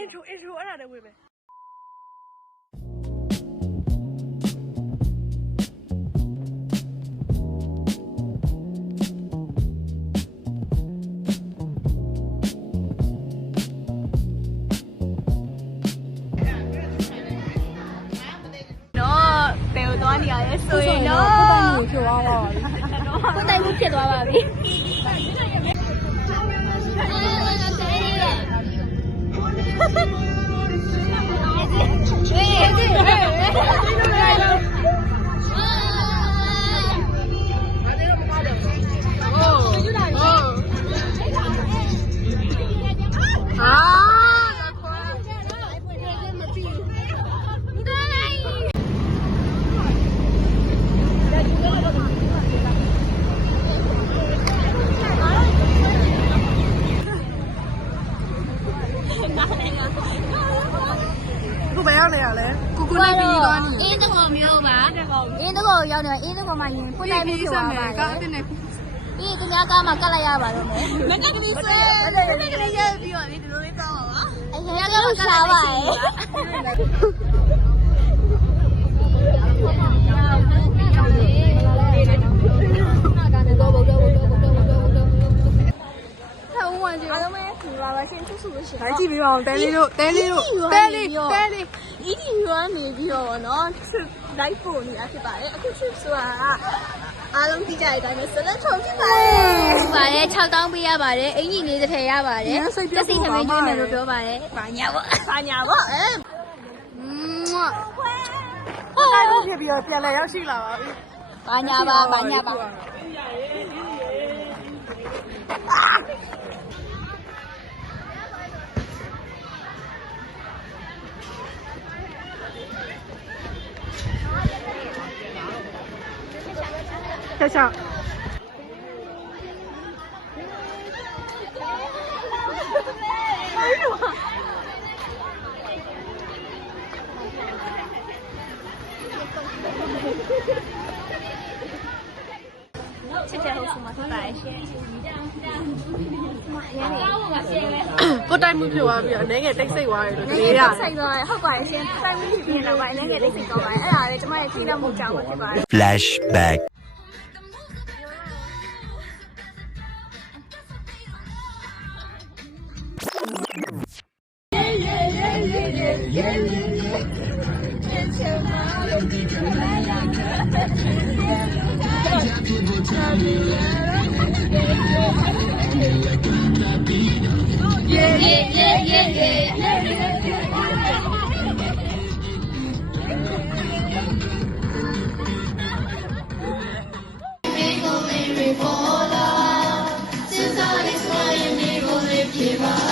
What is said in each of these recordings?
intro intro အဲ့ဒါလည်းဝင်မယ်တော့ဘယ်ကိုသွားနေရလဲဆိုရင်တော့ဖြစ်သွားပါပြီကိုယ်တိုင်မှုဖြစ်သွားပါပြီ ကောရောက်နေအင်းတကောမှရင်ကိုယ်တိုင်မှုဖြစ်သွားပါ ကား တယ် တင်နေ ပြီးသူများကားမှာကတ်လိုက်ရပါတော့မယ်မကကလေးဆွဲမကကလေးရဲ့ပြီးတော့ဒီလိုလေးကောင်းပါပါအရင်ကတော့ကတ်လိုက်ပါရဲ့他问就，俺们娃娃先出出不行。 EDU ကနေပြီးတော့ဗောနော် trip live ပို့နေတာဖြစ်ပါတယ်အခု trip ဆိုတာကအားလုံးသိကြတဲ့အတိုင်းပဲဆက်လက်ထုံကြည့်ပါတယ်ဟုတ်ပါတယ်6တောင်းပေးရပါတယ်အင်ကြီးလေးတစ်ထည်ရပါတယ်တက်စီထမင်းကျွေးမယ်လို့ပြောပါတယ်ဘာညာဗောဘာညာဗောအဲမွတ်ဟုတ်ကဲ့ဖြစ်ပြီးတော့ပြန်လာရောက်ရှိလာပါပြီဘာညာပါဘာညာပါ cho sợ Cô tay mưu kiểu à, việc nấy nghe tách xanh hoài rồi Nấy nghe tách xanh rồi, hốc quái xem Tay mưu kiểu là quái, nấy nghe tách xanh có quái Ê là, để cho mai khi nào mù trắng thì quái Flashback. Yeah. up.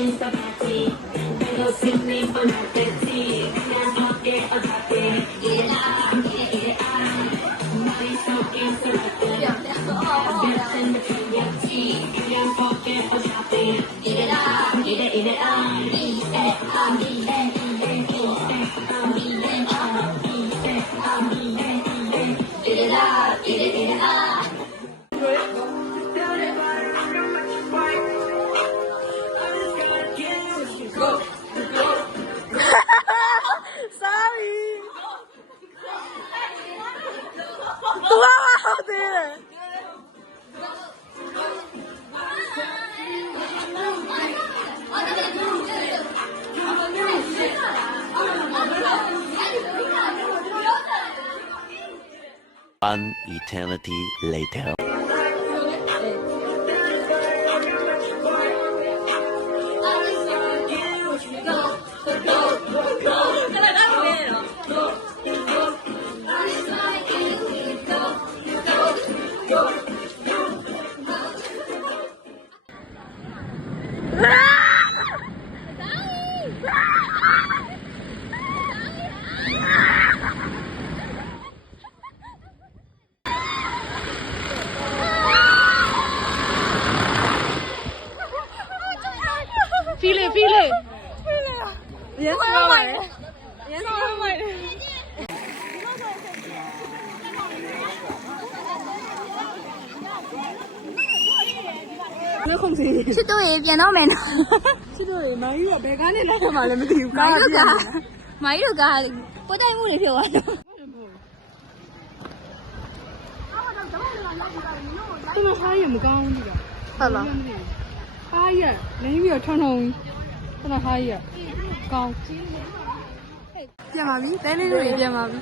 Pinsa Pati, Hello, Sydney Bonatti. One eternity later. ဘယ်ခုံစီချစ်တို့ရေပြန်တော့မယ်နော်ချစ်တို့ရေမိုင်းကဘယ်ကနေလဲမှလည်းမသိဘူးမိုင်းတို့ကမိုင်းတို့ကပိုတိုက်မှုတွေဖြစ်သွားတော့သူမထားရမကောင်းဘူးကဟုတ်လားထားရလိမ့်ပြီးတော့ထုံထုံသူမထားရကောင်းပြန်ပါပြီတဲလေးတွေပြန်ပါပြီ